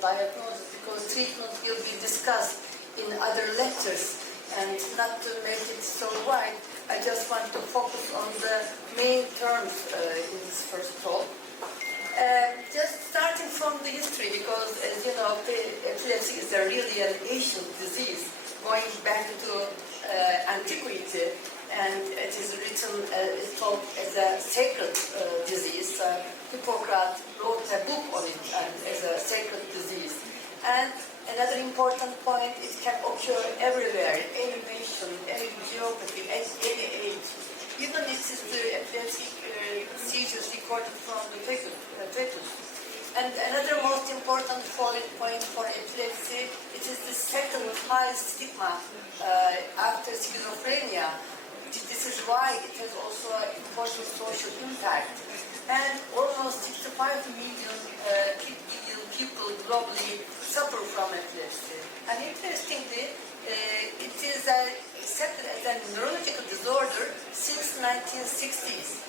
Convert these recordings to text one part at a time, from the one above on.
diagnosis because treatment will be discussed in other lectures. And not to make it so wide, I just want to focus on the main terms in this first talk. Just starting from the history, because as you know, epilepsy is really an ancient disease going back to antiquity, and it is written, it's taught as a sacred disease. Hippocrates wrote a book on it as a sacred disease. And another important point, it can occur everywhere, in any nation, any geography, at any age. Even it is the epileptic seizures recorded from the fetus. And another most important point for epilepsy, it is the second highest stigma after schizophrenia. This is why it has also an important social impact. And almost 65 million people globally suffer from epilepsy. And interestingly, it is accepted as a neurological disorder since 1960s,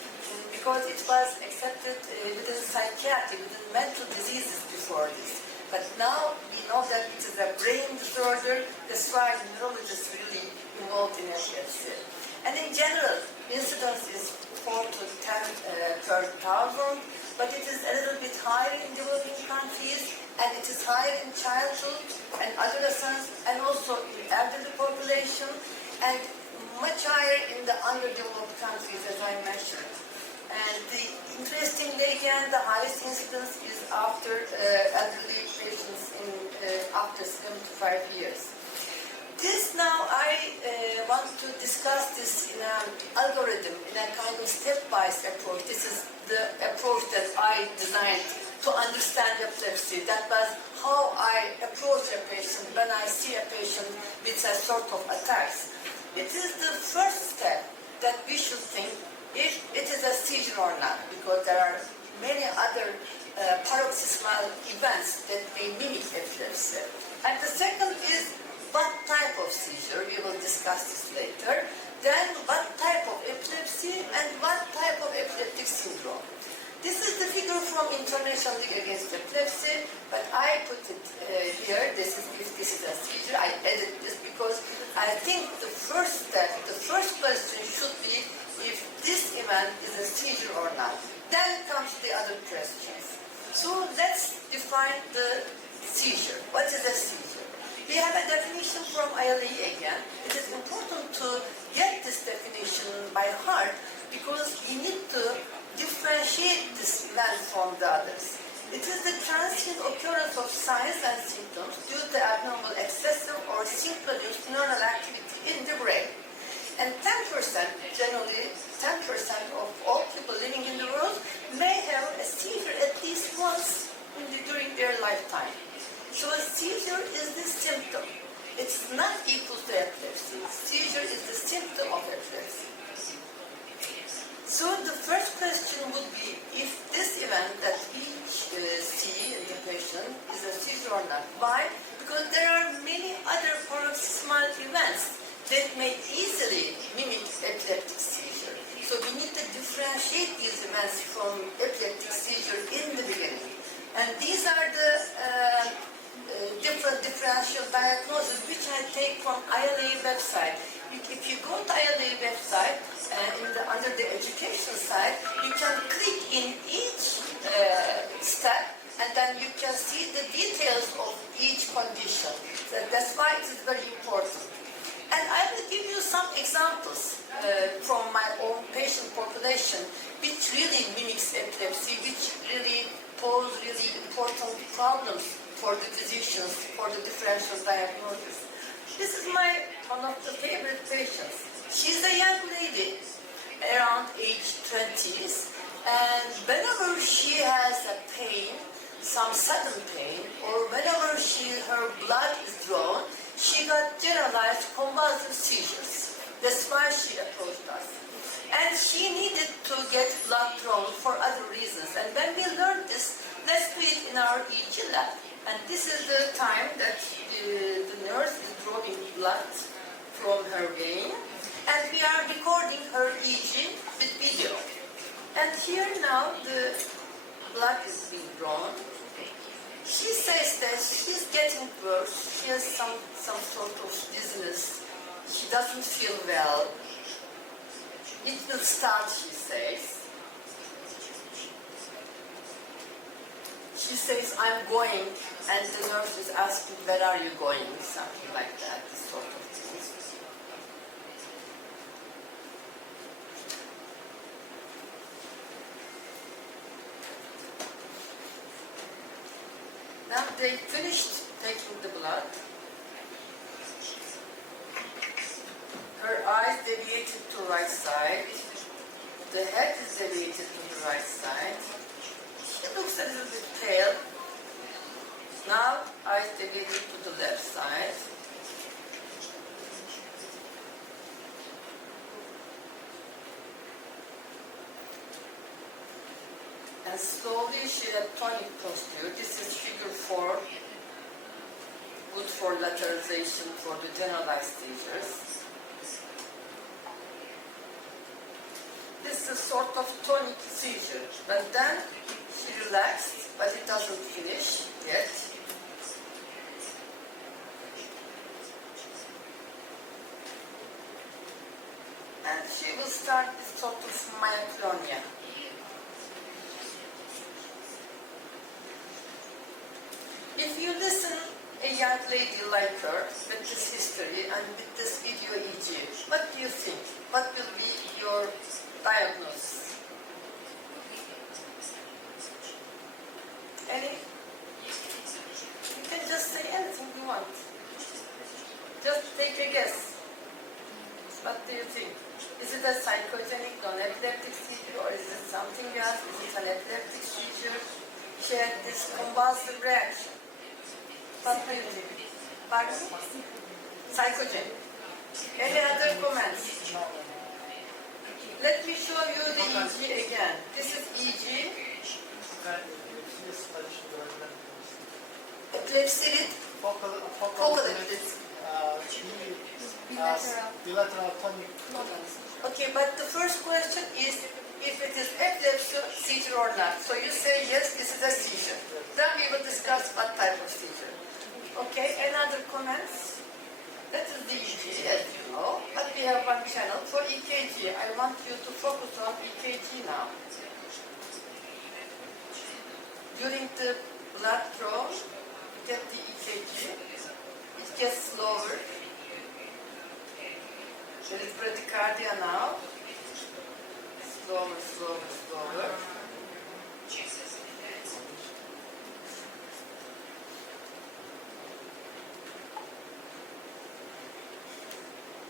because it was accepted within psychiatry, within mental diseases before this. But now we know that it is a brain disorder. That's why neurologists really involved in epilepsy. And in general, incidence is 4 to 10 per thousand, but it is a little bit higher in developing countries, and it is higher in childhood and adolescents, and also in elderly population, and much higher in the underdeveloped countries, as I mentioned. And interestingly, again, the highest incidence is after elderly patients after 75 years. This now, I want to discuss this in an algorithm, in a kind of stepwise approach. This is the approach that I designed to understand epilepsy. That was how I approach a patient when I see a patient with a sort of attacks. It is the first step that we should think if it is a seizure or not, because there are many other paroxysmal events that may mimic epilepsy. And the second is what type of seizure, we will discuss this later, then what type of epilepsy and what type of epileptic syndrome. This is the figure from International League Against Epilepsy, but I put it here, this is a seizure. I added this because I think the first step, the first question should be if this event is a seizure or not. Then comes the other questions. So let's define the seizure. What is a seizure? We have a definition from ILE again. It is important to get this definition by heart because we need to differentiate this event from the others. It is the transient occurrence of signs and symptoms due to abnormal excessive or simultaneous neural activity in the brain. And 10%, generally 10% of all people living in the world may have a seizure at least once during their lifetime. So a seizure is the symptom. It's not equal to epilepsy. Seizure is the symptom of epilepsy. So the first question would be if this event that we see in the patient is a seizure or not. Why? Because there are many other paroxysmal events that may easily mimic epileptic seizure. So we need to differentiate these events from epileptic seizure in the beginning. And these are the different differential diagnoses which I take from ILA website. If you go to ILA website, under the education side, you can click in each step and then you can see the details of each condition. So that's why it is very important. And I will give you some examples from my own patient population which really mimics epilepsy, which really pose really important problems for the physicians, for the differential diagnosis. This is one of the favorite patients. She's a young lady, around age 20s, and whenever she has a pain, some sudden pain, or whenever her blood is drawn, she got generalized convulsive seizures. That's why she approached us. And she needed to get blood drawn for other reasons. And when we learned this, let's do it in our EEG lab. And this is the time that the nurse is drawing blood from her vein. And we are recording her EEG with video. And here now the blood is being drawn. She says that she's getting worse. She has some sort of dizziness. She doesn't feel well. It will start, she says. She says, I'm going, and the nurse is asking, where are you going? Something like that, this sort of things. Now they finished taking the blood. Her eyes deviated to right side. The head is deviated to the right side. She looks a little bit pale. Now, eyes deviated to the left side. And slowly she had tonic posture. This is figure 4. Good for lateralization for the generalized seizures. This is a sort of tonic seizure. But then she relaxed, but it doesn't finish yet. And she will start this sort of myoclonia. If you listen a young lady like her with this history and with this video EG, what do you think? What will be your diagnosis? Any? You can just say anything you want. Just take a guess. What do you think? Is it a psychogenic non-epileptic seizure or is it something else? Is it an epileptic seizure? She had this convulsive reaction. What do you think? Pardon? Psychogenic. Any other comments? Let me show you the EG again. This is EG. Epilepsy with focal epilepsy. Bilateral tonic. Okay, but the first question is if it is epilepsy seizure or not. So you say yes, this is a seizure. Then we will discuss what type of seizure. Okay, another comments? That is the EG, as you know. But we have one channel for EKG. I want you to focus on EKG now. During the blood draw, you get the EKG. It gets slower. There is bradycardia now. Slower, slower, slower.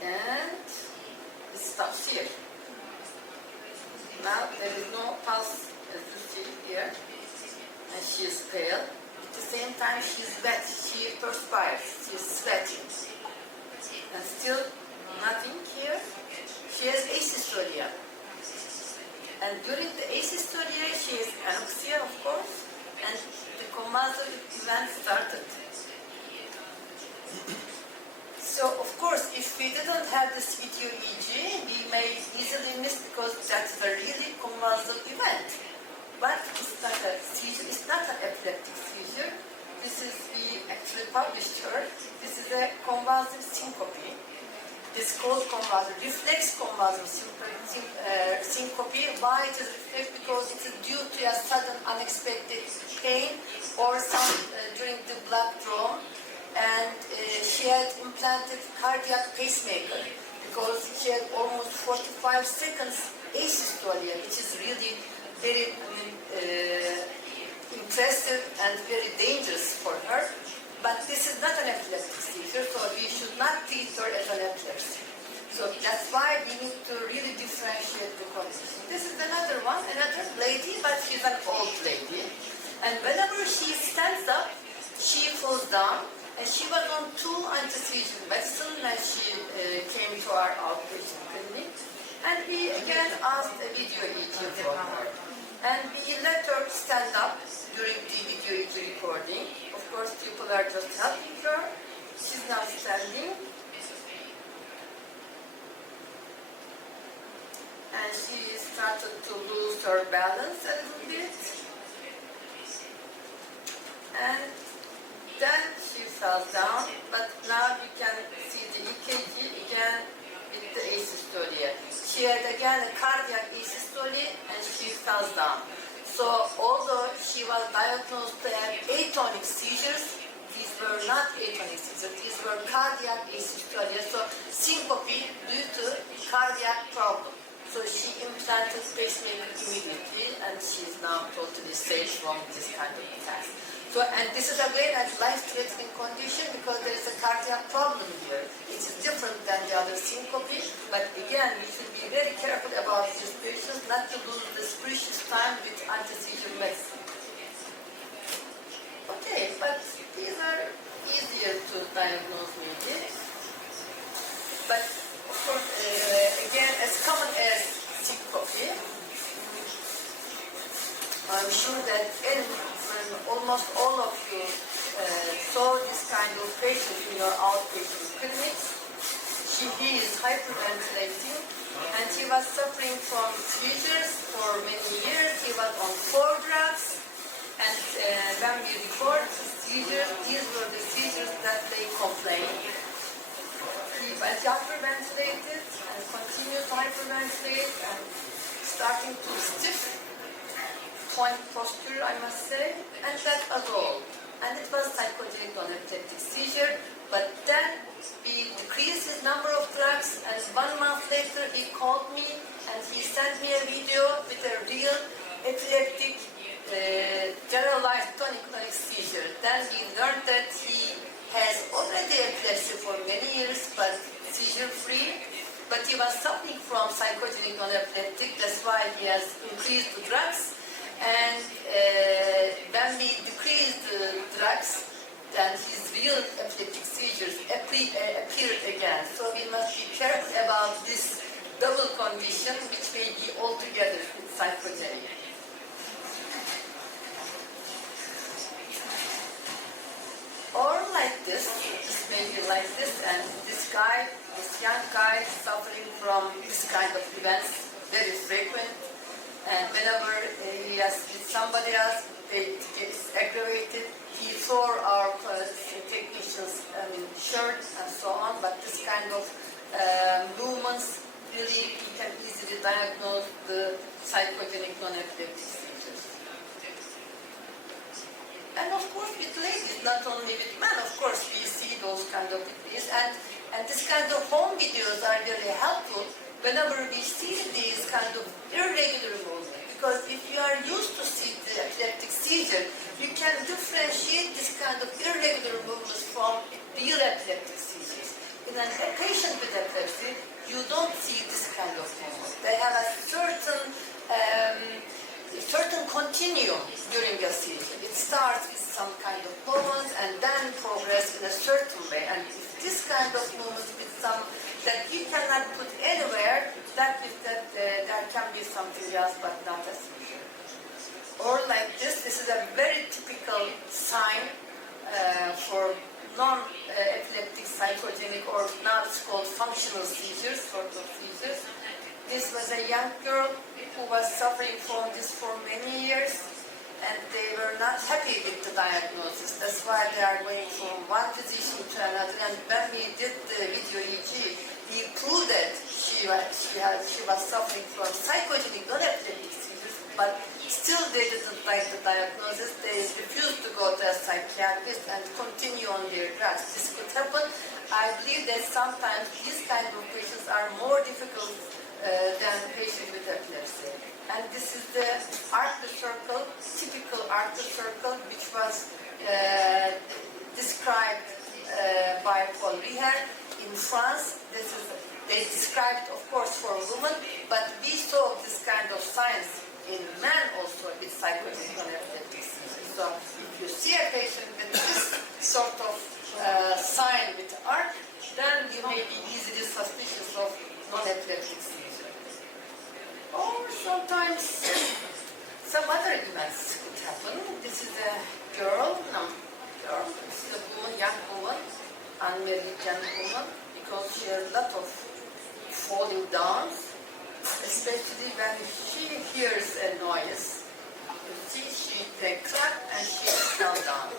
And it stops here. Now there is no pulse, as you see here. And she is pale. At the same time she is wet. She perspires. She is sweating. And still nothing here. She has asystolia. And during the asystolia she has anoxia, of course. And the convulsive event started. So, of course, if we didn't have this video EG, we may easily miss because that's a really convulsive event. But it's not a seizure, it's not an epileptic seizure. This is, we actually published her. This is a convulsive syncope. This is called convulsive, reflex convulsive syncope. Why it is reflex? Because it is due to a sudden unexpected pain or some during the blood draw. And she had implanted cardiac pacemaker because she had almost 45 seconds asystolia, which is really very impressive and very dangerous for her. But this is not an epileptic seizure, so we should not treat her as an epilepsy. So that's why we need to really differentiate the condition. This is another one, another lady, but she's an old lady. And whenever she stands up, she falls down. And she was on 2 anti-seizure medicine when she came to our outpatient clinic. And we again asked a video EG from her. And we let her stand up during the video EG recording. Of course, people are just helping her. She's now standing. And she started to lose her balance a little bit. And fell down, but now you can see the EKG again with the asystolia. She had again a cardiac asystolia and she fell down. So although she was diagnosed to have atonic seizures, these were not atonic seizures, these were cardiac asystolia, so syncope due to cardiac problem. So she implanted pacemaker immediately and she is now totally safe from this kind of attacks. So, and this is again a life-threatening condition because there is a cardiac problem here. It is different than the other syncope, but again, we should be very careful about these patients not to lose this precious time with anti-seizure medicine. Okay, but these are easier to diagnose maybe. But of course, again, as common as syncope, I'm sure that almost all of you saw this kind of patient in your outpatient clinics. He is hyperventilating and he was suffering from seizures for many years. He was on 4 drugs and when we record seizures, these were the seizures that they complained. He was hyperventilated and continued to hyperventilate and starting to stiff point posture, I must say, and that was all. And it was psychogenic non-epileptic seizure, but then we decreased his number of drugs and 1 month later he called me and he sent me a video with a real epileptic generalized tonic-clonic seizure. Then we learned that he has already epilepsy for many years but seizure-free, but he was suffering from psychogenic non-epileptic, that's why he has increased the drugs. And when we decreased the drugs, then his real epileptic seizures appeared again. So we must be careful about this double condition which may be altogether psychogenic. Or like this may be like this, and this guy, this young guy suffering from this kind of events, very frequent. And whenever he has with somebody else, it gets aggravated. He tore our technician's shirt and so on, but this kind of movements, really, you can easily diagnose the psychogenic non-epileptic seizures. And of course with ladies, not only with men, of course we see those kind of videos. And this kind of home videos are very helpful whenever we see these kind of irregular movements. Because if you are used to see the epileptic seizure, you can differentiate this kind of irregular movements from real epileptic seizures. In a patient with epilepsy, you don't see this kind of movement. They have a certain continuum during a seizure. It starts with some kind of movement and then progress in a certain way. And if this kind of movement with some that you cannot put anywhere, that means that there can be something else but not a seizure. Or like this is a very typical sign for non-epileptic psychogenic, or now it's called functional seizures, sort of seizures. This was a young girl who was suffering from this for many years, and they were not happy with the diagnosis. That's why they are going from one physician to another. And when we did the video EEG, he proved that she was suffering from psychogenic non-epileptic seizures, but still they didn't like the diagnosis. They refused to go to a psychiatrist and continue on their drugs. This could happen. I believe that sometimes these kind of patients are more difficult than patients with epilepsy. And this is the Arthur circle, typical Arthur circle, which was described by Paul Riher in France. They described, of course, for women, but we saw this kind of signs in men also with psychogenic non-epileptic seizures. So if you see a patient with this sort of sign with arc, then you may be easily suspicious of non-epileptic seizure. Or sometimes some other events could happen. This is a girl, this is a woman, young woman, unmarried young woman, because she has a lot of falling down, especially when she hears a noise. You see, she crack and she fell down.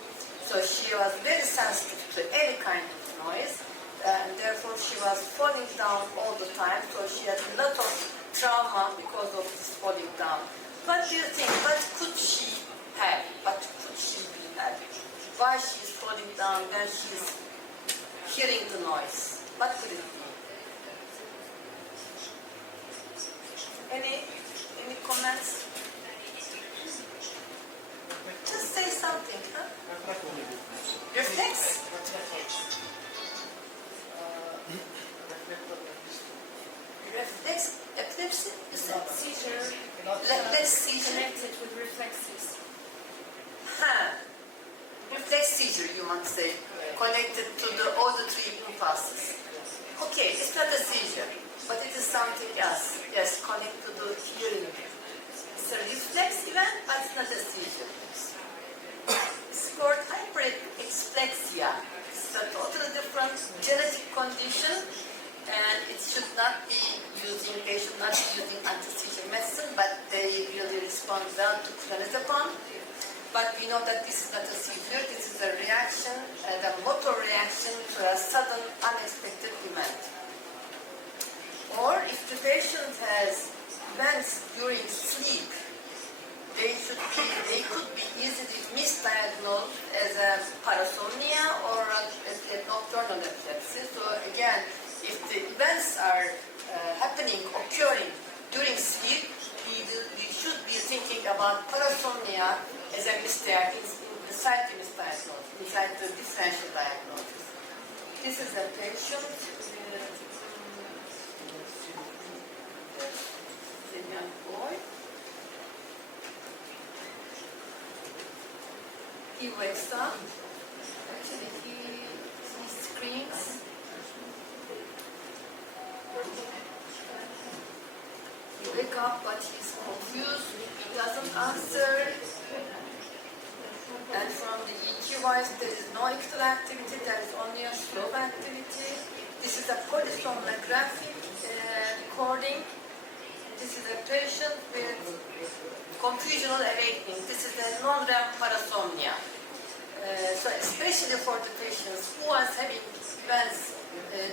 So she was very sensitive to any kind of noise, and therefore she was falling down all the time. So she had a lot of trauma because of this falling down. What do you think? What could she have? What could she be having? Why she is falling down when she is hearing the noise? What could it be? Any comments? Just say something, huh? Reflex? Reflex epilepsy? Is that Seizure. reflex seizure? Connected with reflexes. Reflex seizure, you want to say, connected to the auditory impulses. Okay, it's not a seizure, but it is something else. Yes, connected to the hearing. It's a reflex event, but it's not a seizure. It's called hyperexplexia. It's a totally different genetic condition, and it should not be using, they should not be using anti-seizure medicine, but they really respond well to clonazepam. But we know that this is not a seizure, this is a reaction, the motor reaction to a sudden unexpected event. Or if the patient has events during sleep, they could be easily misdiagnosed as a parasomnia or a nocturnal epilepsy. So again, if the events are occurring during sleep, we should be thinking about parasomnia as a misdiagnosis, inside the misdiagnosis, inside the differential diagnosis. This is a patient, a young boy. He wakes up. Actually, he screams. He wakes up, but he's confused. He doesn't answer. And from the EQ wise, there is no electrical activity. There is only a slow activity. This is a polysomnographic recording. This is a patient with confusional awakening. This is a non-REM parasomnia. So especially for the patients who are having events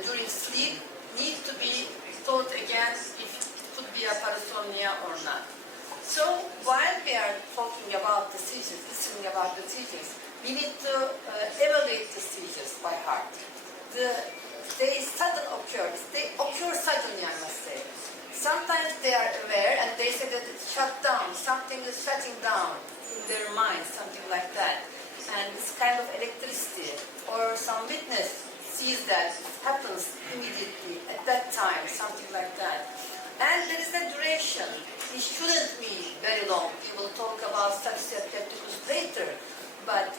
during sleep, need to be thought again if it could be a parasomnia or not. So while we are talking about the seizures, listening about the seizures, we need to evaluate the seizures by heart. They suddenly occur. They occur suddenly, I must say. Sometimes they are aware and they say that it's shut down. Something is shutting down in their mind, something like that. And it's kind of electricity. Or some witness sees that it happens immediately at that time, something like that. And there is a duration. It shouldn't be very long. We will talk about status epilepticus later. But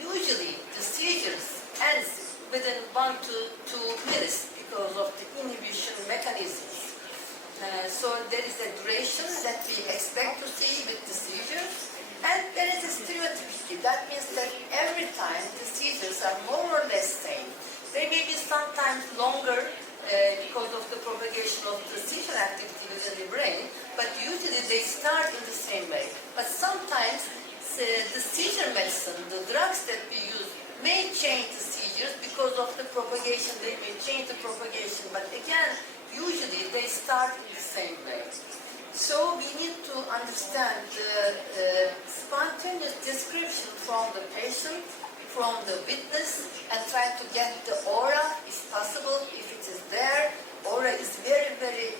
usually the seizures ends within 1 to 2 minutes because of the inhibition mechanisms. So there is a duration that we expect to see with the seizures, and there is a stereotypicity. That means that every time the seizures are more or less same. They may be sometimes longer because of the propagation of the seizure activity within the brain, but usually they start in the same way. But sometimes the seizure medicine, the drugs that we use, may change the seizures because of the propagation. They may change the propagation, but again, usually they start in the same way. So we need to understand the spontaneous description from the patient, from the witness, and try to get the aura, if possible, if it is there. Aura is very, very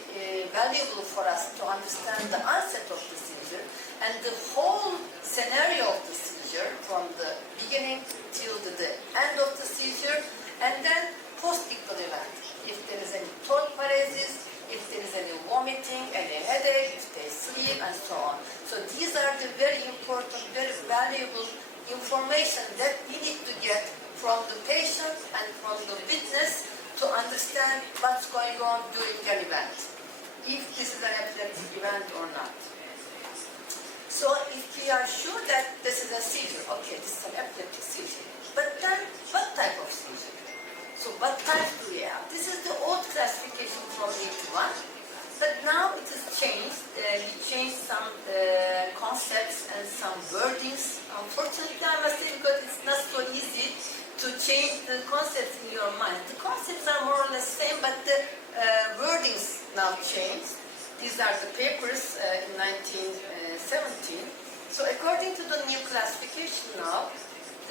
valuable for us to understand the onset of the seizure and the whole scenario of the seizure from the beginning till the end of the seizure, and then post-ictal event. If there is any thought paralysis, if there is any vomiting, any headache, if they sleep, and so on. So these are the very important, very valuable information that we need to get from the patient and from the witness to understand what's going on during an event, if this is an epileptic event or not. So if we are sure that this is a seizure, okay, this is an epileptic seizure, but then what type of seizure? So what types do we have? This is the old classification from 81, but now it has changed. We changed some concepts and some wordings. Unfortunately, I must say, because it's not so the concepts in your mind. The concepts are more or less same, but the wordings now changed. These are the papers in 1917. So according to the new classification now,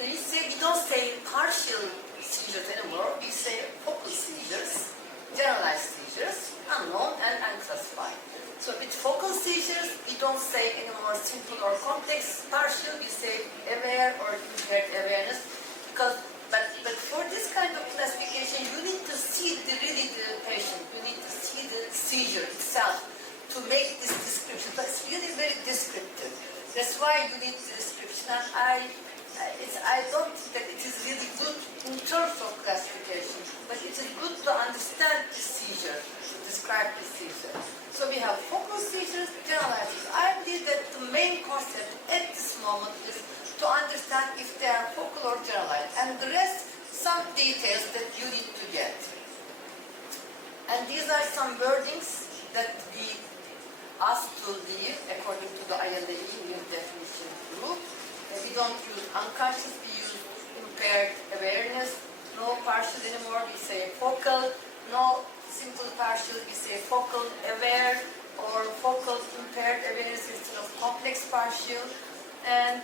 we don't say partial seizures anymore. We say focal seizures, generalized seizures, unknown and unclassified. So with focal seizures, we don't say anymore simple or complex partial. We say aware or impaired awareness. But for this kind of classification, you need to see the patient. You need to see the seizure itself to make this description. But it's really very descriptive. That's why you need the description. And I don't think that it is really good in terms of classification, but it is good to understand the seizure, to describe the seizure. So we have focal seizures, generalized seizures. I believe that the main concept at this moment is to understand if they are focal or generalized, and the rest, some details that you need to get. And these are some wordings that we asked to leave according to the ILAE new definition group. We don't use unconscious, we use impaired awareness. No partial anymore, we say focal. No simple partial, we say focal aware or focal impaired awareness instead of complex partial. And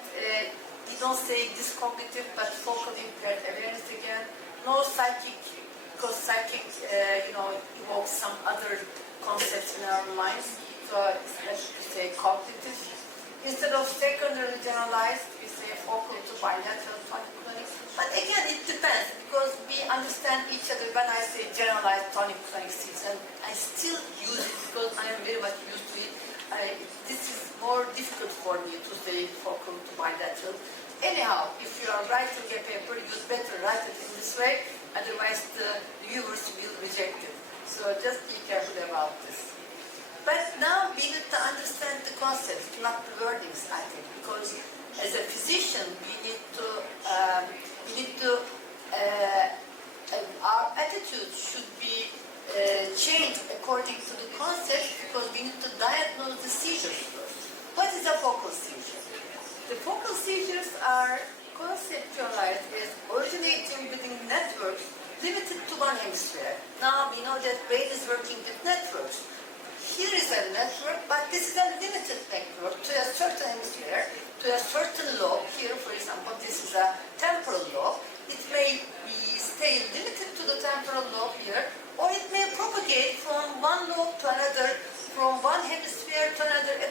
we don't say dyscognitive, but focal impaired awareness again. No psychic, because psychic, evokes some other concepts in our minds. So let's say cognitive. Instead of secondarily generalized, we say focal to bilateral tonic-clonic. But again, it depends, because we understand each other. When I say generalized tonic-clonic seizure, I still use it because I am very much used to it. This is more difficult for me to say focal to bilateral. Anyhow, if you are writing a paper, you better write it in this way, otherwise the viewers will reject it. So just be careful about this. But now we need to understand the concepts, not the wordings, I think, because as a physician, our attitude should be changed according to the concepts, because we need to diagnose the seizures first. What is a focal seizure? The focal seizures are conceptualized as originating within networks limited to one hemisphere. Now we know that brain is working with networks. Here is a network, but this is a limited network to a certain hemisphere, to a certain lobe. Here, for example, this is a temporal lobe. It may stay limited to the temporal lobe here, or it may propagate from one lobe to another, from one hemisphere to another,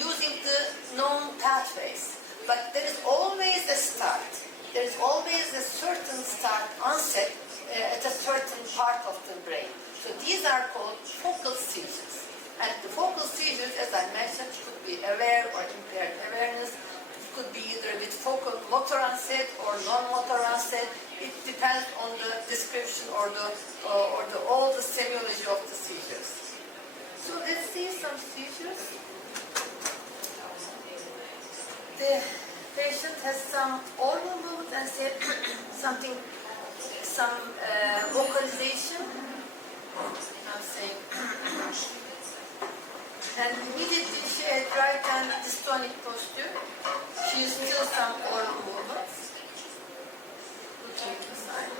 using the known pathways. But there is always a start. There is always a certain start, onset at a certain part of the brain. So these are called focal seizures. And the focal seizures, as I mentioned, could be aware or impaired awareness. It could be either with focal motor onset or non-motor onset. It depends on the description or all the semiology of the seizures. So let's see some seizures. The patient has some oral movement and said some vocalization. I'm saying. And immediately she had right hand dystonic posture. She used still some oral movements. Looking to the side.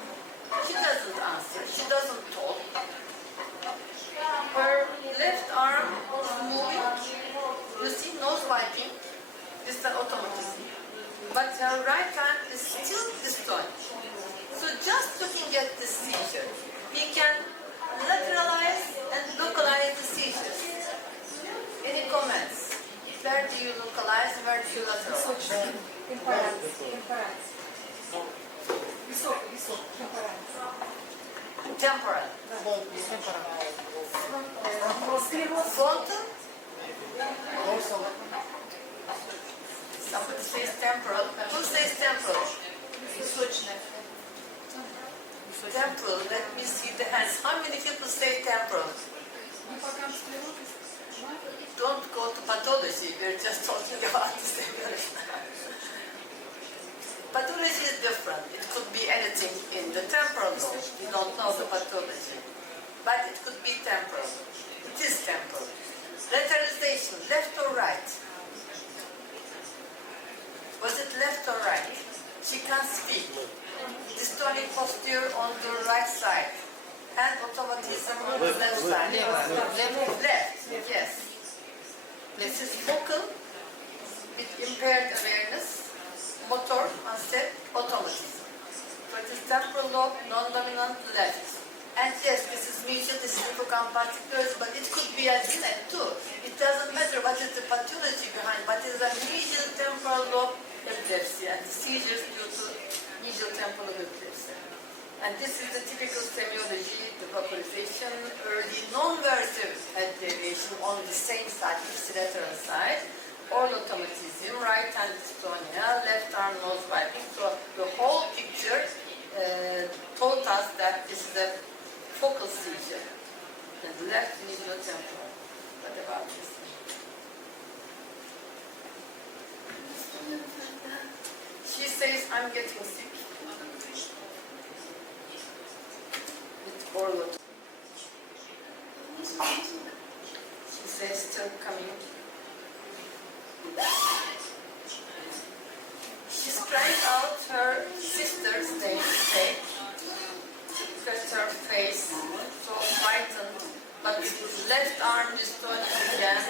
She doesn't answer. She doesn't talk. Her left arm is moving. You see, nose wiping. This is an automatism. But her right hand is still dystonic. So just looking at the seizure, we can lateralize and localize the seizures. Any comments? Where do you localize and where do you lateralize? Temporal. Frontal? Somebody says temporal. Who says temporal? Temporal. Let me see the hands. How many people say temporal? Don't go to pathology. We're just talking about this. Pathology is different. It could be anything in the temporal lobe. We don't know the pathology. But it could be temporal. It is temporal. Lateralization, left or right? Was it left or right? She can't speak. Dystonic temporally posterior on the right side, and automatism on the left side. Left, yes. This is focal with impaired awareness, motor, onset, automatism. So it is temporal lobe, non-dominant, left. And yes, this is medial, this is hippocampal particulars, but it could be a DNET too. It doesn't matter what is the pathology behind, but it is a medial temporal lobe epilepsy and seizures due to medial temporal lobe epilepsy. And this is the typical semiology, the vocalization, early non-versive head deviation on the same side, ipsilateral side, oral automatism, right hand dystonia, left arm nose wiping. So the whole picture told us that this is a focal seizure, and left medial temporal. What about this? She says, I'm getting sick. With oral. She says, still coming. She's crying out her sister's name, because her face so frightened, but left arm dystonia again,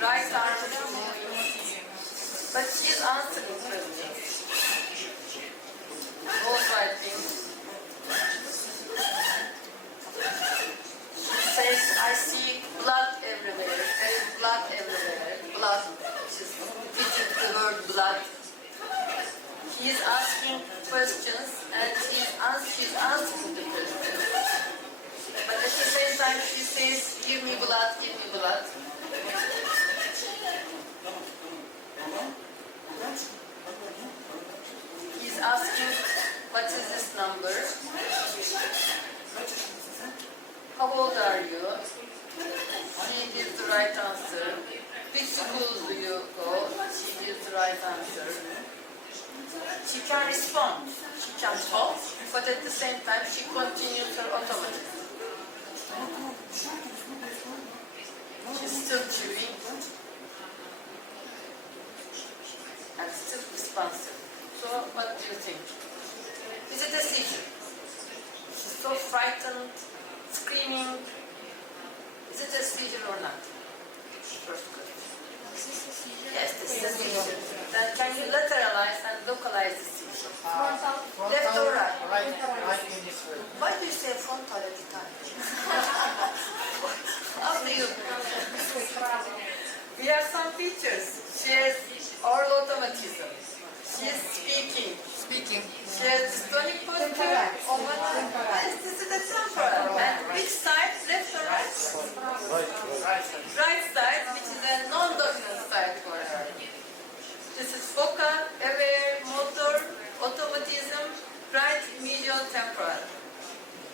right arm is moving, but she's answering questions. Both writing. She says, I see blood everywhere. There is blood everywhere. Blood. She's repeating the word blood. He is asking questions and she's answering the questions. But at the same time she says, give me blood, give me blood. He's asking, what is this number? How old are you? She gives the right answer. Which school do you go? She gives the right answer. She can respond, she can talk, but at the same time she continues her automatism. She's still chewing and still responsive. So what do you think? Is it a seizure? She's so frightened, screaming. Is it a seizure or not? First question. Yes, this is a seizure. Then can you lateralize and localize the seizure? Left or right? Right hemisphere. Why do you say frontal at the time? How do you? We have some features. She has oral automatism. She is speaking. She has dystonic posture. Yes, this is the temporal. And which side? Left or right? Right side, which is a non-dominant side for her. This is focal, aware, motor, automatism, right medial temporal.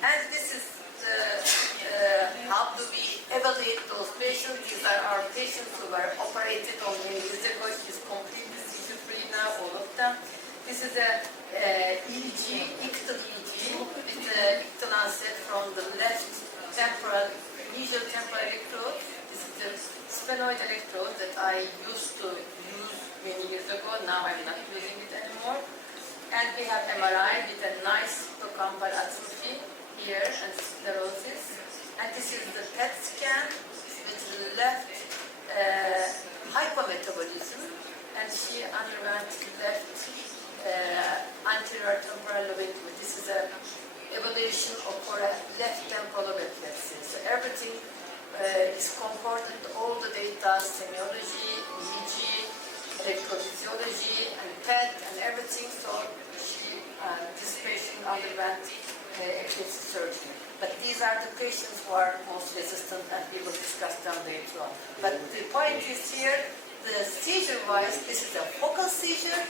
And this is how do we evaluate those patients. These are our patients who were operated on many years ago. She's completely seizure-free now, all of them. This is a EEG, ictal EEG, with the ictal onset from the left temporal, medial temporal electrode. This is the sphenoid electrode that I used to use many years ago. Now I'm not using it anymore. And we have MRI with a nice hippocampal atrophy here and sclerosis. And this is the PET scan with left hypometabolism. And she underwent left anterior temporal lobectomy. This is an evaluation for a left temporal lobe epilepsy. So everything is concordant, all the data, semiology, EEG, electrophysiology, and PET, and everything. So this patient underwent epilepsy surgery. But these are the patients who are most resistant, and we will discuss them later on. But the point is here, the seizure-wise, this is a focal seizure,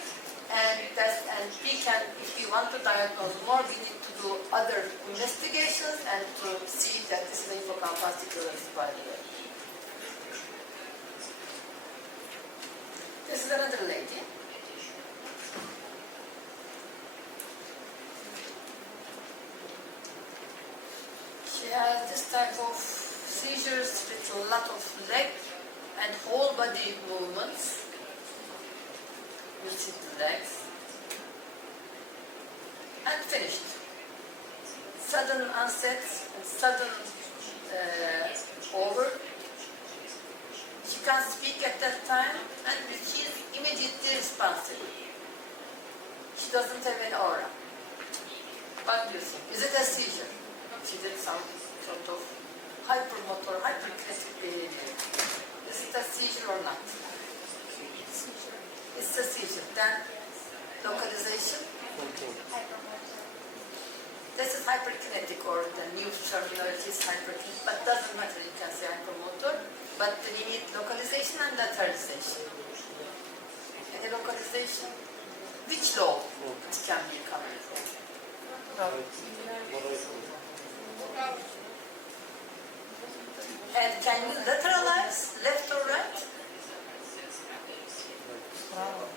and we can, if we want to diagnose more, we need to do other investigations and to see that this is hippocampal sclerosis, by the way. This is another lady. She has this type of seizures with a lot of leg and whole body movements. You see the legs. And finished. sudden onset, and sudden over. She can speak at that time, and she is immediately responsive. She doesn't have an aura. What do you think? Is it a seizure? She did some sort of hypermotor, hyperkinetic behavior. Is it a seizure or not? It's a seizure. Then localization? This is hyperkinetic, or the new terminology is hyperkinetic, but doesn't matter, you can say hypermotor, but we need localization and lateralization. Any localization? Which lobe it can be coming from? And can you lateralize, left or right?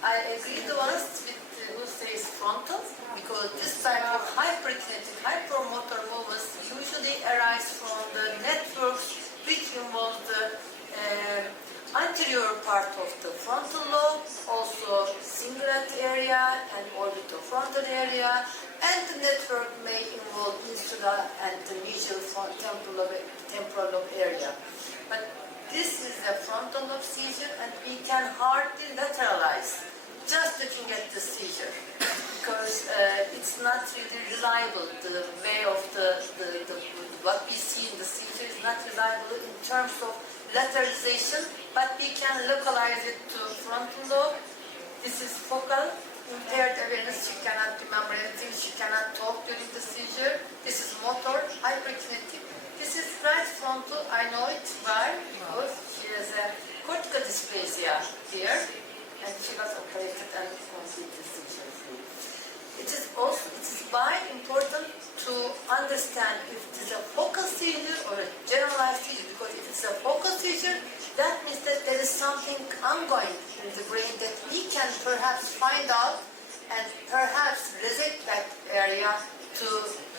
I agree the ones with who says frontal, because this type of hyperkinetic, hypermotor movements usually arise from the networks which involve the anterior part of the frontal lobe, also cingulate area and orbitofrontal area, and the network may involve insula and the medial temporal lobe area. But this is a frontal lobe seizure, and we can hardly lateralize just looking at the seizure, because it's not really reliable. The way of what we see in the seizure is not reliable in terms of lateralization, but we can localize it to frontal lobe. This is focal, impaired awareness. She cannot remember anything. She cannot talk during the seizure. This is motor, hyperkinetic. This is right frontal. I know it. Why? Because she has a cortical dysplasia here, and she was operated and completely seizure free. It is why important to understand if it is a focal seizure or a generalized seizure, because if it's a focal seizure, that means that there is something ongoing in the brain that we can perhaps find out and perhaps resect that area to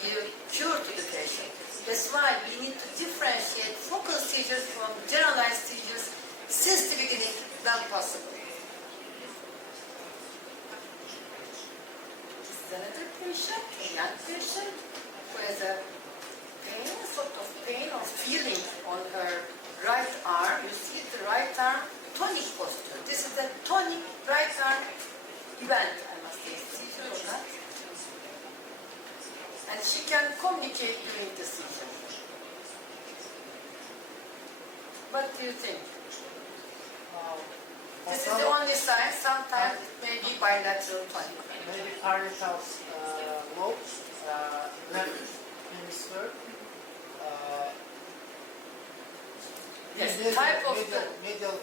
give cure to the patient. That's why we need to differentiate focal seizures from generalized seizures since the beginning when possible. Another patient, a young patient, who has a pain, sort of pain or feeling on her right arm. You see the right arm tonic posture. This is a tonic right arm event, I must say, seizure or not. And she can communicate during the seizure. What do you think? This is the only sign. Sometimes it may be bilateral tonic. Maybe parietal lobe, left hemisphere. Yes, the type of medial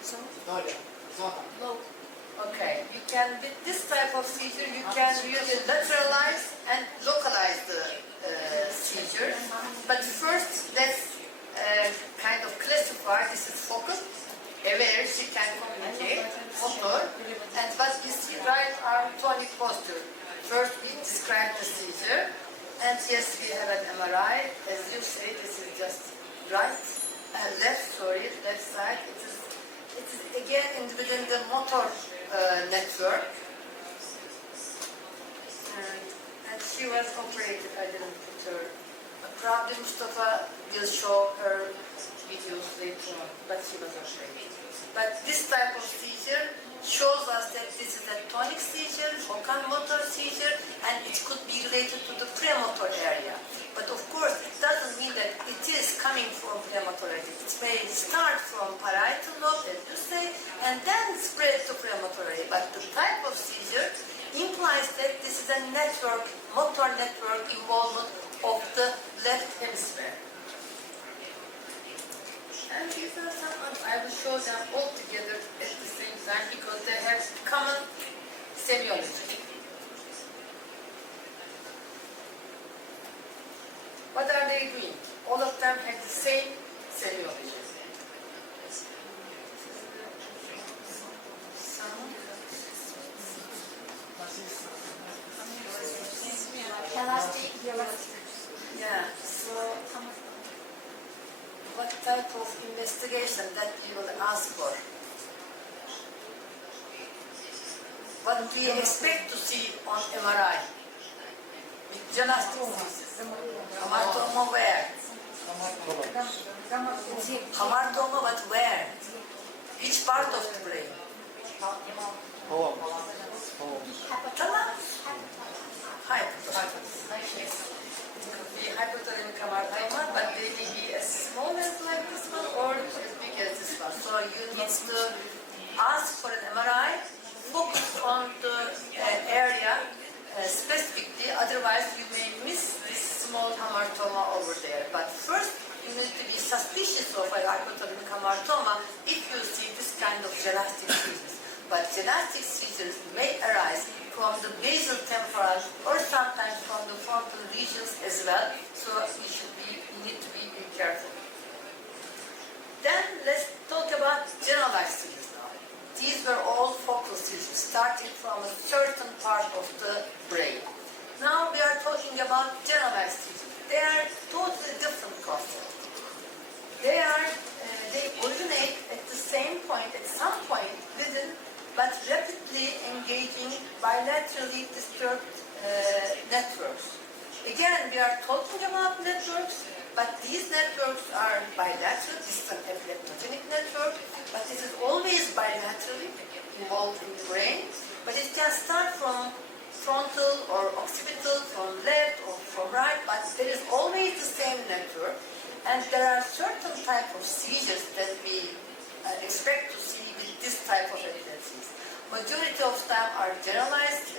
zona. Okay, you can, with this type of seizure, you can really lateralize and localize the seizure. But first, let's kind of classify. This is focal, aware, she can communicate, motor, and what we see right arm tonic posture. First, we describe the seizure, and yes, we have an MRI. As you say, this is just left side. It is again within the motor network, and she was operated. I didn't put her. Probably Mustafa will show her videos later on, but she was operated. But this type of seizure shows us that this is a tonic seizure, focal motor seizure, and it could be related to the premotor area. But of course, it doesn't mean that it is coming from premotor area. It may start from parietal lobe, as you say, and then spread to premotor area. But the type of seizure implies that this is a network, motor network involvement of the left hemisphere. And these are some, I will show them all together at the same time because they have common semiology. What are they doing? All of them have the same semiology. Yeah, so what type of investigation that we will ask for? What do we expect to see on MRI? Gymnastic seizures. Hamartoma where? Hamartoma, but where? Which part of the brain? Hypothalamus. Hypothalamic hamartoma, but they may be as small as like this one or as big as this one. So you need to ask for an MRI, focus on the area specifically, otherwise you may miss this small hamartoma over there. But first, you need to be suspicious of a hypothalamic hamartoma if you see this kind of gymnastic seizures. But gymnastic seizures may arise from the basal temporal or sometimes from the frontal regions as well. So you need to be careful. Then let's talk about generalized seizures now. These were all focal seizures starting from a certain part of the brain. Now we are talking about generalized seizures. They are totally different concepts. They originate at the same point, at some point within, but rapidly engaging bilaterally disturbed networks. Again, we are talking about networks, but these networks are bilateral. This is an epileptogenic network, but this is always bilaterally involved in the brain. But it can start from frontal or occipital, from left or from right, but there is always the same network. And there are certain type of seizures that we expect to see with this type of epilepsies. Majority of them are generalized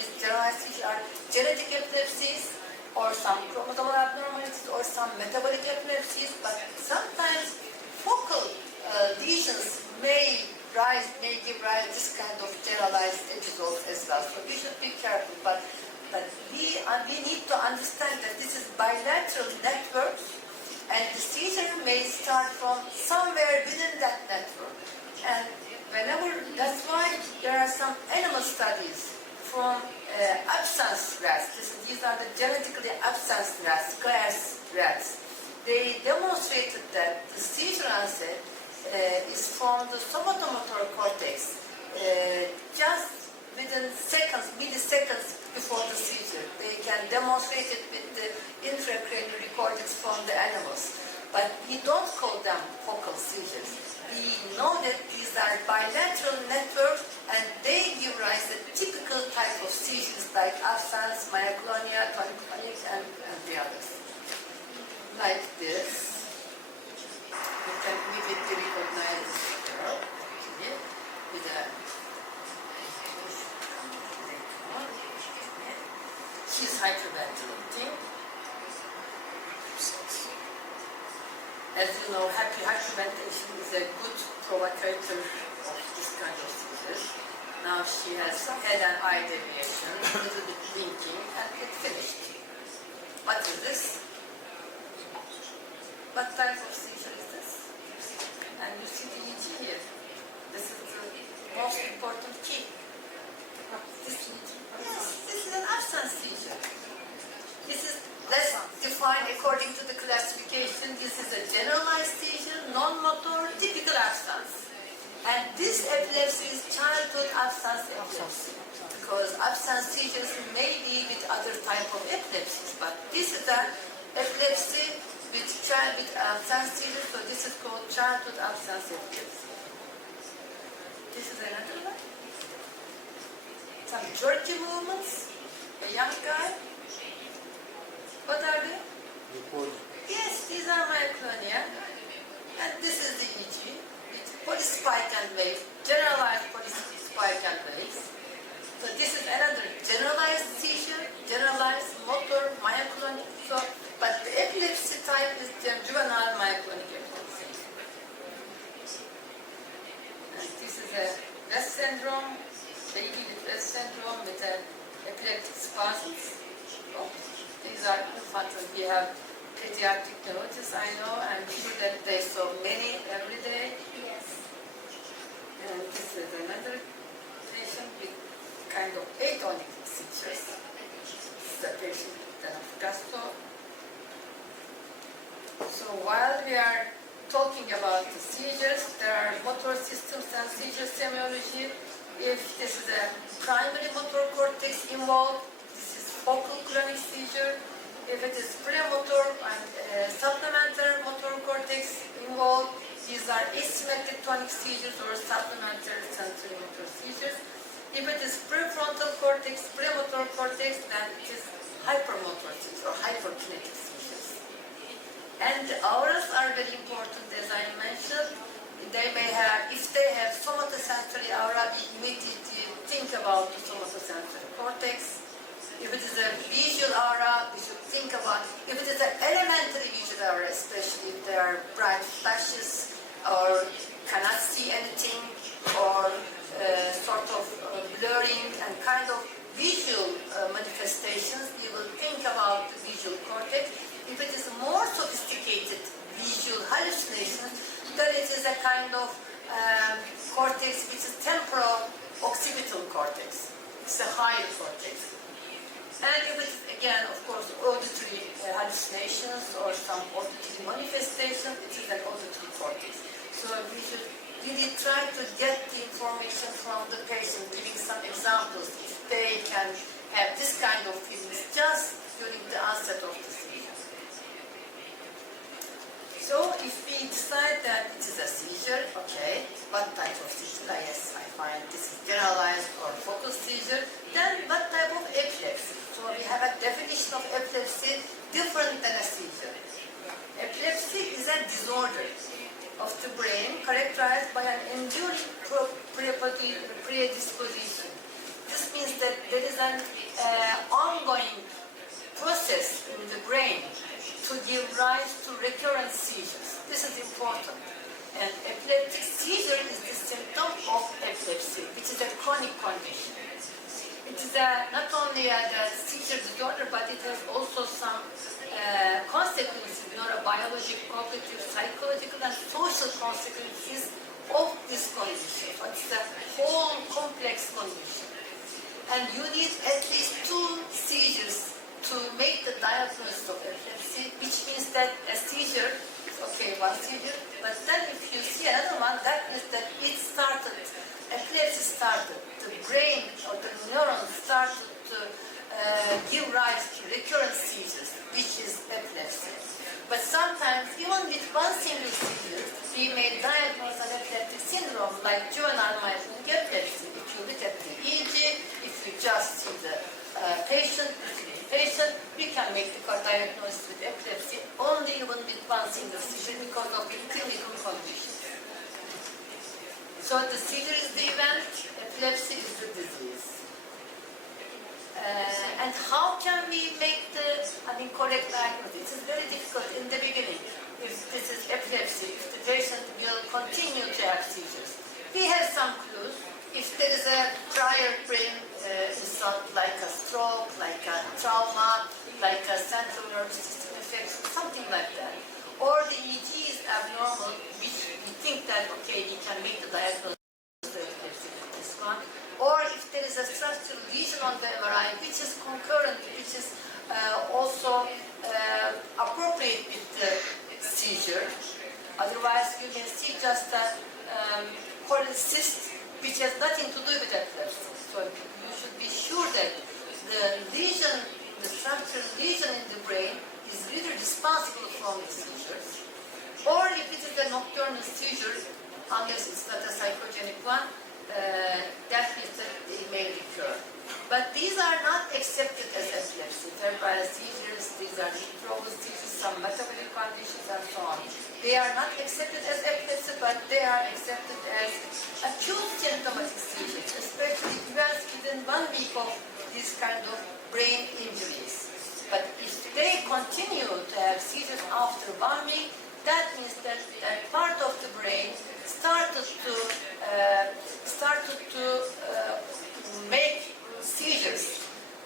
seizures are genetic epilepsies, or some chromosomal abnormalities, or some metabolic epilepsies, but sometimes focal lesions may give rise to this kind of generalized episodes as well. So we should be careful, but we need to understand that this is bilateral networks, and the seizure may start from somewhere within that network. And that's why there are some animal studies from absence rats. These are the genetically absence rats, class rats. They demonstrated that the seizure onset is from the somatomotor cortex just within seconds, milliseconds before the seizure. They can demonstrate it with the intracranial recordings from the animals. But we don't call them focal seizures. We know that these are bilateral networks, and they give rise to typical type of seizures like absence, myoclonia, tonic-clonic, and the others. Like this. You can immediately recognize this girl with a she's hyperventilating. As you know, hyperventilation is a good provocator of this kind of seizures. Now she has head and eye deviation, a little bit blinking, and it's finished. What is this? What type of seizure is this? And you see the EG here. This is the most important key. This is an absence seizure. Let's define according to the classification. This is a generalized seizure, non-motor, typical absence. And this epilepsy is childhood absence epilepsy, because absence seizures may be with other type of epilepsies, but this is an epilepsy with absence seizures, so this is called childhood absence epilepsy. This is another one. Some jerky movements, a young guy. What are they? Yes, these are myoclonia. And this is the EG with polyspike and wave, generalized polyspike and waves. So this is another generalized seizure, generalized motor myoclonic. So, but the epilepsy type is the juvenile myoclonic epilepsy. And this is a Rett syndrome, baby with Rett syndrome with an epileptic spasms. So, these are infantile. We have pediatric neurologists, I know. I'm sure that they saw many every day. Yes. And this is another patient with kind of atonic seizures. This is a patient with an Gasto. So while we are talking about the seizures, there are motor systems and seizure semiology. If this is a primary motor cortex involved, this is focal clonic If it is premotor and supplementary motor cortex involved, these are asymmetric tonic seizures or supplementary sensory motor seizures. If it is prefrontal cortex, premotor cortex, then it is hypermotor seizures or hyperkinetic seizures. And the auras are very important, as I mentioned. They may have, if they have somatosensory aura, we immediately think about the somatosensory cortex. If it is a visual aura, we should think about, if it is an elementary visual aura, especially if there are bright flashes or cannot see anything or sort of blurring and kind of visual manifestations, we will think about the visual cortex. If it is more sophisticated visual hallucinations, then it is a kind of cortex which is temporal occipital cortex. It's a higher cortex. And if it is, again, of course, auditory hallucinations or some auditory manifestation, it is an auditory cortex. So we should really try to get the information from the patient, giving some examples. If they can have this kind of feelings just during the onset of the seizure. So if we decide that it is a seizure, okay, what type of seizure? Yes, I find this is generalized or focused seizure. Then what type of epilepsy? So we have a definition of epilepsy different than a seizure. Epilepsy is a disorder of the brain characterized by an enduring predisposition. This means that there is an ongoing process in the brain to give rise to recurrent seizures. This is important. And epileptic seizure is the symptom of epilepsy, which is a chronic condition. It is not only a seizure disorder, but it has also some consequences, neurobiological, cognitive, psychological, and social consequences of this condition. So it's a whole complex condition. And you need at least 2 seizures to make the diagnosis of epilepsy, which means that a seizure is okay, 1 seizure, but then if you see another one, that means that it started, epilepsy started, the brain or the neurons started to give rise to recurrent seizures, which is epilepsy. But sometimes, even with 1 single seizure, we may diagnose an epileptic syndrome like juvenile myoclonic epilepsy. If you look at the EEG, if you just see the patient, we can make the diagnosis with epilepsy only even with 1 single seizure because of the clinical conditions. So the seizure is the event, epilepsy is the disease. And how can we make the correct diagnosis? It is very difficult in the beginning. If this is epilepsy, if the patient will continue to have seizures. We have some clues. If there is a prior brain insult like a stroke, like a trauma, like a central nervous system infection, something like that. Or the EEG is abnormal, which we think that, okay, we can make the diagnosis of epilepsy with this one. Or if there is a structural lesion on the MRI, which is concurrent, which is also appropriate with the seizure. Otherwise, you can see just a coronary cyst, which has nothing to do with epilepsy. So you should be sure that the lesion, the structural lesion in the brain is really responsible for the seizures. Or if it is a nocturnal seizure, unless it's not a psychogenic one, that means that they may recur. But these are not accepted as epilepsy. Febrile seizures, these are nephrotic seizures, some metabolic conditions, and so on. They are not accepted as epilepsy, but they are accepted as acute symptomatic seizures, especially events within 1 week of these kind of brain injuries. But if they continue to have seizures after 1 week, that means that part of the brain started to make seizures.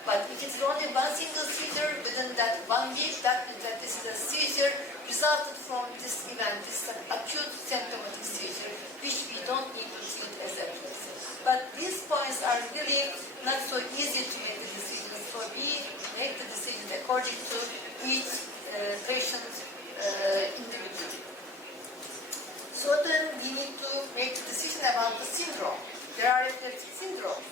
But if it's only 1 single seizure within that 1 week, that means that this is a seizure resulted from this event, this acute symptomatic seizure, which we don't need to treat as epilepsy. But these points are really not so easy to make the decisions. So we make the decisions according to each patient individually. So then we need to make a decision about the syndrome. There are epileptic syndromes.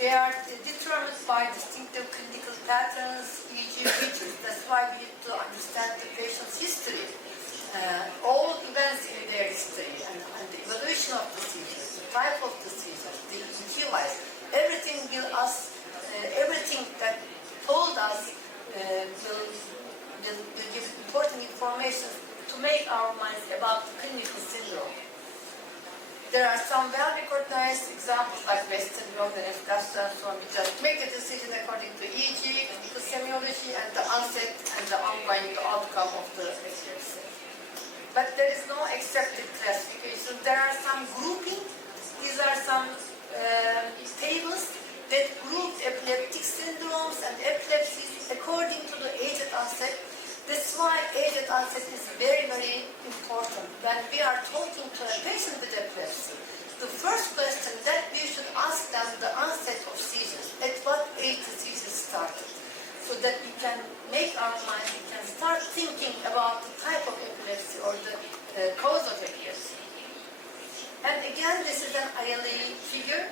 They are determined by distinctive clinical patterns. Each EEG features. That's why we need to understand the patient's history, all events in their history, and the evaluation of the seizures, the type of the seizures, the EEG wise, everything will us, everything that told us will give important information to make our minds about the clinical syndrome. There are some well-recognized examples like West syndrome, the F-Gaster, and so on. We just make a decision according to EEG, clinical semiology, and the onset and the ongoing outcome of the epilepsy. But there is no accepted classification. There are some grouping. These are some tables that group epileptic syndromes and epilepsies according to the age at onset. That's why age at onset is very, very important. When we are talking to a patient with epilepsy, the first question that we should ask them the onset of seizures, at what age the seizures started, so that we can make our mind, we can start thinking about the type of epilepsy or the cause of epilepsy. And again, this is an ILA figure.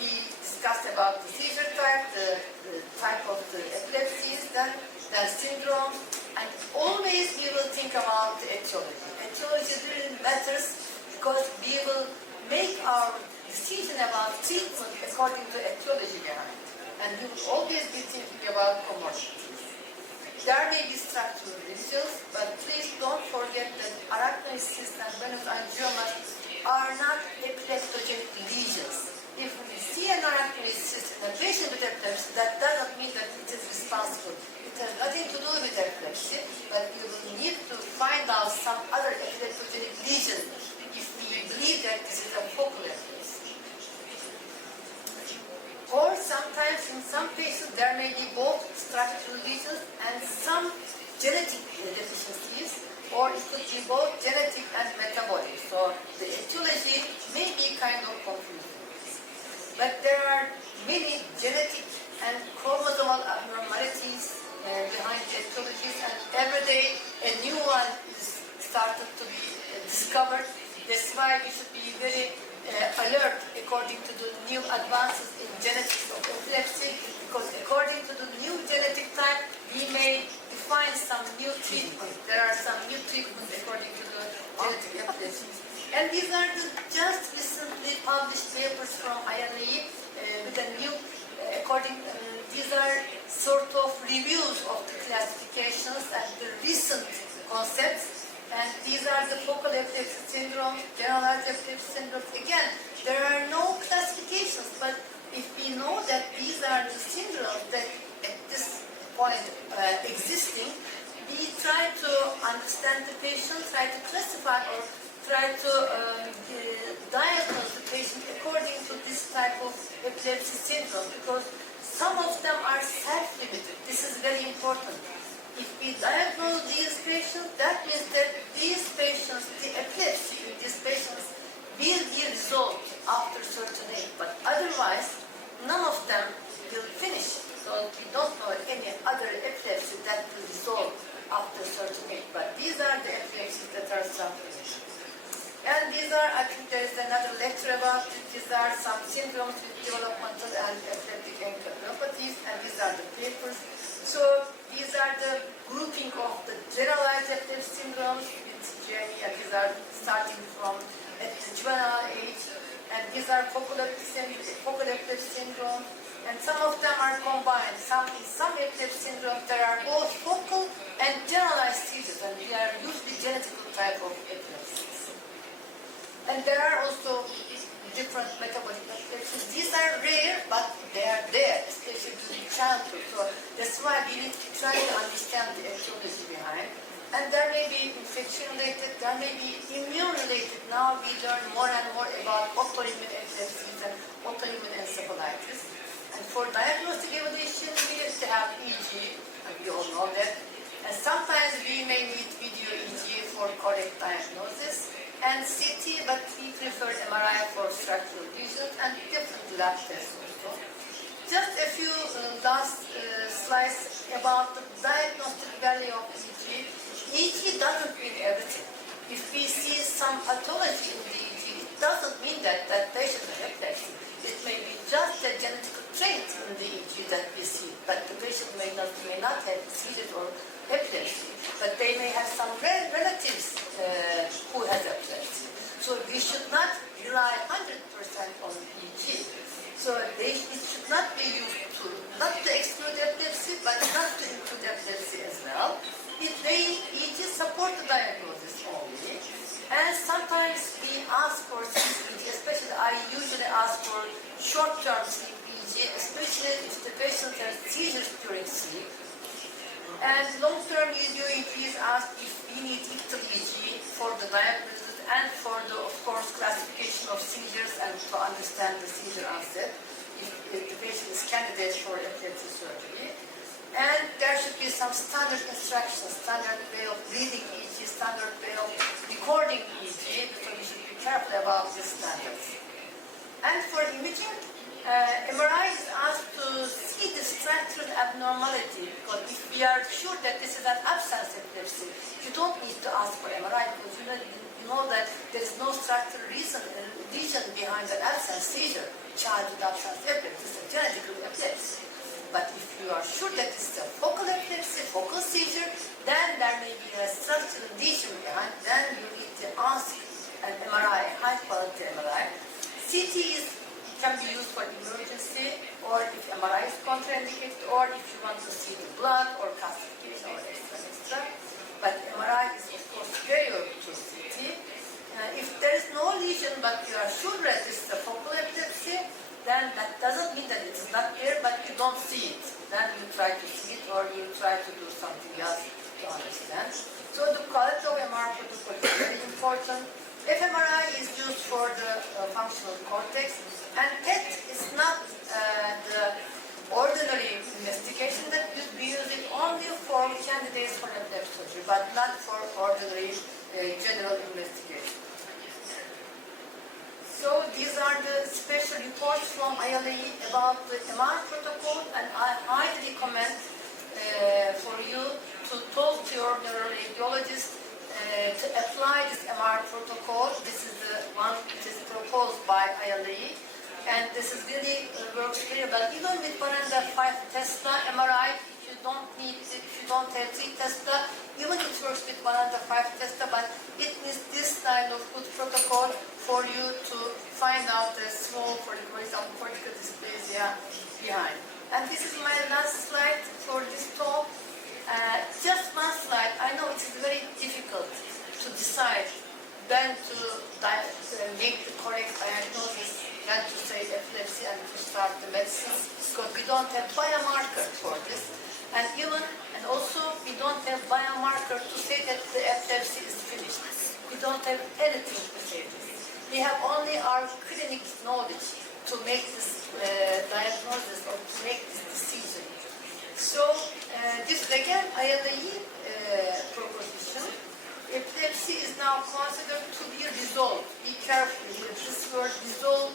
We discussed about the seizure type, the type of the epilepsies, then syndrome, and always we will think about the etiology. Etiology really matters because we will make our decision about treatment according to etiology behind, and we will always be thinking about comorbidities. There may be structural lesions, but please don't forget that arachnoid cysts and venous angiomas are not epileptogenic lesions. If we see an arachnoid cyst in a patient with epilepsy, that doesn't mean that it is responsible. It has nothing to do with epilepsy, but you will need to find out some other epileptogenic lesion if we believe that this is a focal epilepsy. Or sometimes in some patients there may be both structural lesions and some genetic deficiencies, or it could be both genetic and metabolic. So the etiology may be kind of confusing. But there are many genetic and chromosomal abnormalities behind the etiologies, and every day a new one is started to be discovered. That's why we should be very alert according to the new advances in genetics of epilepsy, because according to the new genetic type, we may define some new treatment. There are some new treatments according to the genetic epilepsy. And these are the just recently published papers from ILA with a new, these are sort of reviews of the classifications and the recent concepts. And these are the focal epilepsy syndromes, generalized epilepsy syndromes. Again, there are no classifications, but if we know that these are the syndromes that at this point existing, we try to understand the patient, try to classify or try to diagnose the patient according to this type of epilepsy syndrome, because some of them are self-limited. This is very important. If we diagnose these patients, that means that these patients, the epilepsy in these patients will be resolved after certain age, but otherwise none of them will finish. So we don't know any other epilepsy that will resolve after certain age, but these are the epilepsies that are self-limited. And these are, I think there is another lecture about it. These are some syndromes with developmental and epileptic encephalopathies, and these are the papers. So these are the grouping of the generalized epilepsy syndromes with journey, and these are starting from at the juvenile age, and these are focal epilepsy syndrome, and some of them are combined. In some epilepsy syndromes there are both focal and generalized seizures, and they are usually genetical type of epilepsies. And there are also different metabolic epilepsies. These are rare, but they are there, especially during childhood. So that's why we need to try to understand the etiology behind. And there may be infection-related, there may be immune-related. Now we learn more and more about autoimmune epilepsies and autoimmune encephalitis. And for diagnostic evaluation, we need to have EEG, and we all know that. And sometimes we may need video EEG for correct diagnosis, and CT, but we prefer MRI for structural lesions and different lab tests also. Just a few last slides about the diagnostic value of EEG. EEG doesn't mean everything. If we see some pathology in the EEG, it doesn't mean that that patient has epilepsy. It may be just a genetic trait in the EEG that we see, but the patient may not have seizures or epilepsy, but they may have some relatives who has epilepsy. So we should not rely 100% on EEG. So it should not be used not to exclude epilepsy, but not to include epilepsy as well. EEG support the diagnosis only. And sometimes we ask for EEG, especially I usually ask for short-term EEG, especially if the patient has seizures during sleep. And long-term EEG is asked if we need EEG for the diagnosis and for the, of course, classification of seizures and to understand the seizure onset, if the patient is candidate for epilepsy surgery. And there should be some standard instructions, standard way of reading EEG, standard way of recording EEG, so we should be careful about these standards. And for imaging, MRI is asked to see the structural abnormality, because if we are sure that this is an absence epilepsy, you don't need to ask for MRI, because you know that there is no structural lesion behind an absence seizure. Child with absence epilepsy is a genetical epilepsy. But if you are sure that it's a focal epilepsy, focal seizure, then there may be a structural lesion behind, then you need to ask an MRI, high-quality MRI. CT can be used for emergency, or if MRI is contraindicated, or if you want to see the blood or calcification or extra. But MRI is, of course, superior to CT. If there is no lesion, but you are sure that this is a focal epilepsy, then that doesn't mean that it is not there, but you don't see it. Then you try to see it, or you try to do something else to understand. So the quality of MRI protocol is very important. fMRI is used for the functional cortex, and PET is not the ordinary investigation that we use it only for candidates for epilepsy surgery, but not for ordinary general investigation. So these are the special reports from ILAE about the MR protocol, and I highly recommend for you to talk to your neuroradiologist to apply this MR protocol. This is the one which is proposed by ILAE, and this is really works very well. Even with 1.5 Tesla MRI, if you don't have 3 Tesla, even it works with 1.5 Tesla, but it needs this kind of good protocol for you to find out the small, for example, cortical dysplasia behind. And this is my last slide for this talk. Just one slide. I know it is very difficult to decide when to make the correct diagnosis, when to say epilepsy and to start the medicine, because we don't have biomarker for this. And also we don't have biomarker to say that the epilepsy is finished. We don't have anything to say this. We have only our clinic knowledge to make this diagnosis or to make this decision. So this again, ILAE proposition. Epilepsy is now considered to be resolved. Be careful. This word resolved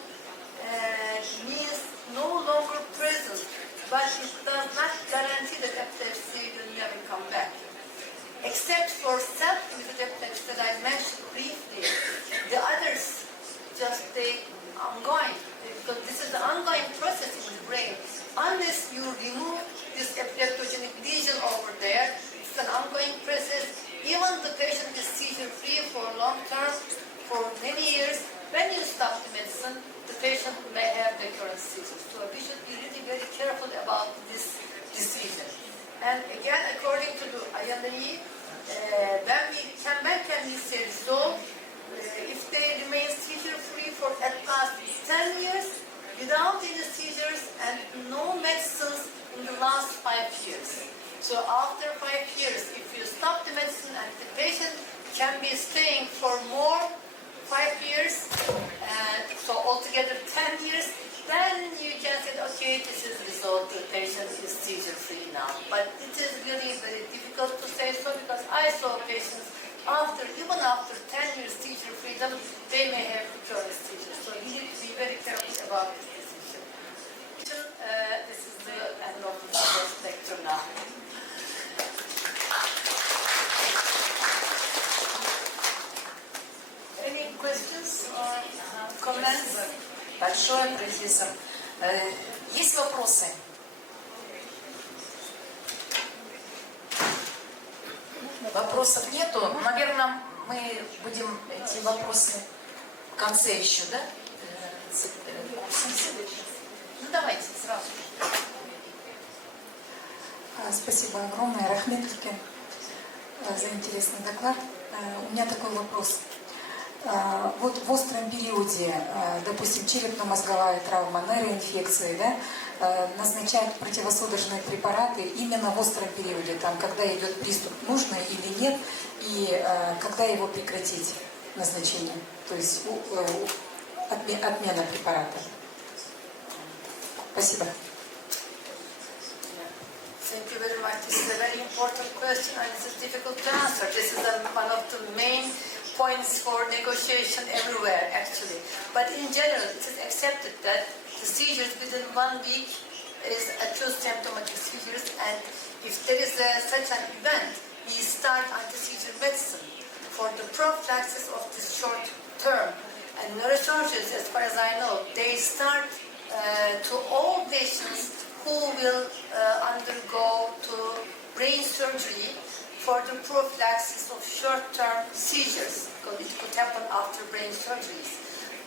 means no longer present, but it does not guarantee that epilepsy will never come back. Except for self-limited epilepsy that I mentioned briefly, the others just stay ongoing, because this is the ongoing process in the brain. Unless you remove this epileptogenic lesion over there, it's an ongoing process. Even the patient is seizure-free for long term, for many years. When you stop the medicine, the patient may have recurrent seizures. So we should be really very careful about this decision. And again, according to the ILAE, when can we say resolve? If they remain seizure-free for at least 10 years, without any seizures and no medicines in the last 5 years. So after 5 years, if you stop the medicine and the patient can be staying for more 5 years, so altogether 10 years, then you can say, okay, this is resolved, the patient is seizure-free now. But it is really very difficult to say so, because I saw patients even after 10 years seizure-free, they may have recurrent seizures. So you need to be very careful about this decision. This is the end of the first lecture now. Any questions or comments? Большое, профессор. Есть вопрос. вопросы? Вопросов нету. Наверное, мы будем эти вопросы в конце еще, да? Ну, давайте сразу. Спасибо огромное, Рахметовке, за интересный доклад. У меня такой вопрос. Вот в остром периоде, допустим, черепно-мозговая травма, нейроинфекции, да, назначать противосудорожные препараты именно в остром периоде, там, когда идет приступ, нужно или нет, и когда его прекратить назначение, то есть отмена препарата. Спасибо. Thank you very much. This is a very important question and it's difficult to answer. This is one of the main points for negotiation everywhere, actually. But in general, it is accepted that the seizures within 1 week is acute symptomatic seizures, and if there is such an event, we start anti-seizure medicine for the prophylaxis of this short term. And neurosurgeons, as far as I know, they start to all patients who will undergo to brain surgery for the prophylaxis of short-term seizures, because it could happen after brain surgeries.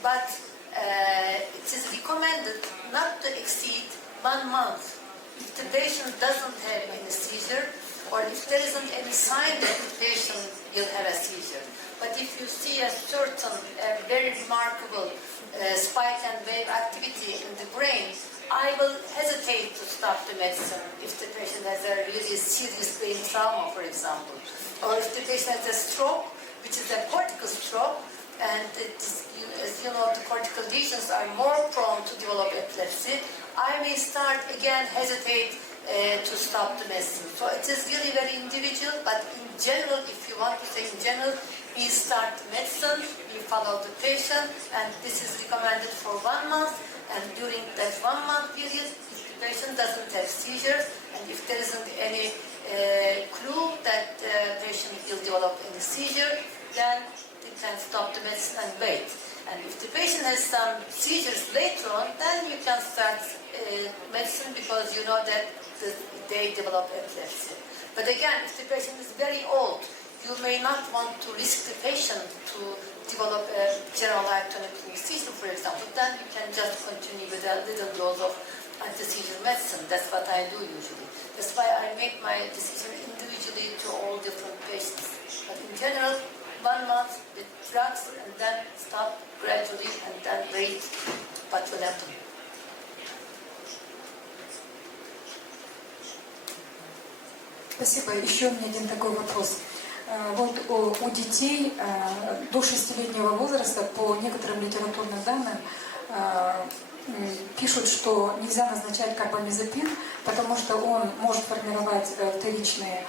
But it is recommended not to exceed 1 month. If the patient doesn't have any seizure, or if there isn't any sign that the patient will have a seizure. But if you see a certain, very remarkable spike and wave activity in the brain, I will hesitate to stop the medicine if the patient has a really serious brain trauma, for example. Or if the patient has a stroke, which is a cortical stroke, and as you know, the cortical lesions are more prone to develop epilepsy, I may start again hesitate to stop the medicine. So it is really very individual, but in general, if you want to say in general, we start the medicine, we follow the patient, and this is recommended for 1 month. And during that 1 month period, if the patient doesn't have seizures, and if there isn't any clue that the patient will develop any seizure, then you can stop the medicine and wait. And if the patient has some seizures later on, then you can start medicine because you know that they develop epilepsy. But again, if the patient is very old, you may not want to risk the patient to develop a generalized tonic-clonic seizure, for example. Then you can just continue with a little dose of anti-seizure medicine. That's what I do usually. That's why I make my decision individually to all different patients. But in general, 1 month with drugs and then stop gradually and then wait what will happen. Спасибо. Еще у меня один такой вопрос. Вот у детей до 6-летнего возраста по некоторым литературным данным пишут, что нельзя назначать карбамазепин, потому что он может формировать вторичный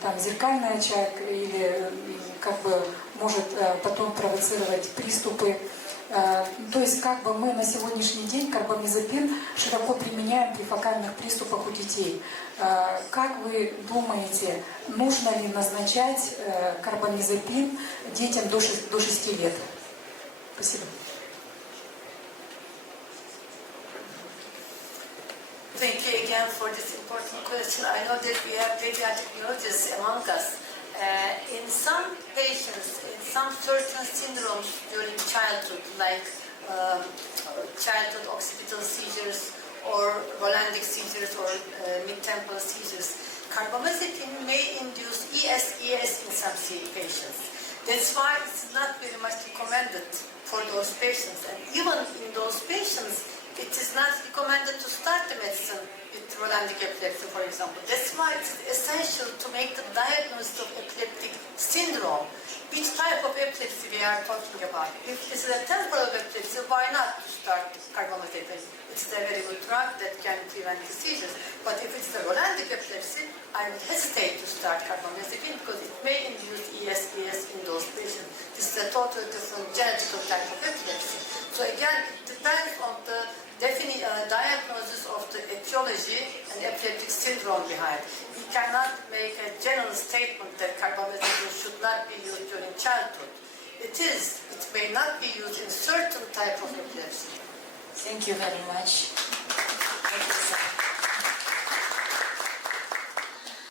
там, зеркальный очаг или как бы может потом провоцировать приступы. То есть как бы мы на сегодняшний день карбамазепин широко применяем при фокальных приступах у детей. Как вы думаете, нужно ли назначать карбамазепин детям до 6 лет? Спасибо. Thank you again for this important question. I know that we have pediatric neurologists among us. In some patients, in some certain syndromes during childhood, like childhood occipital seizures or Rolandic seizures or mid-temporal seizures, carbamazepine may induce ESES in some patients. That's why it's not very much recommended for those patients. And even in those patients, it is not recommended to start the medicine with Rolandic epilepsy, for example. That's why it's essential to make the diagnosis of epileptic syndrome. Which type of epilepsy we are talking about? If this is a temporal epilepsy, why not to start carbamazepine? It's a very good drug that can prevent the seizures. But if it's the Rolandic epilepsy, I would hesitate to start carbamazepine because it may induce ESES in those patients. This is a totally different genetical type of epilepsy. So again, it depends on the diagnosis of the etiology and epileptic syndrome behind. We cannot make a general statement that carbamazepine should not be used during childhood. It may not be used in certain type of epilepsy. Thank you very much.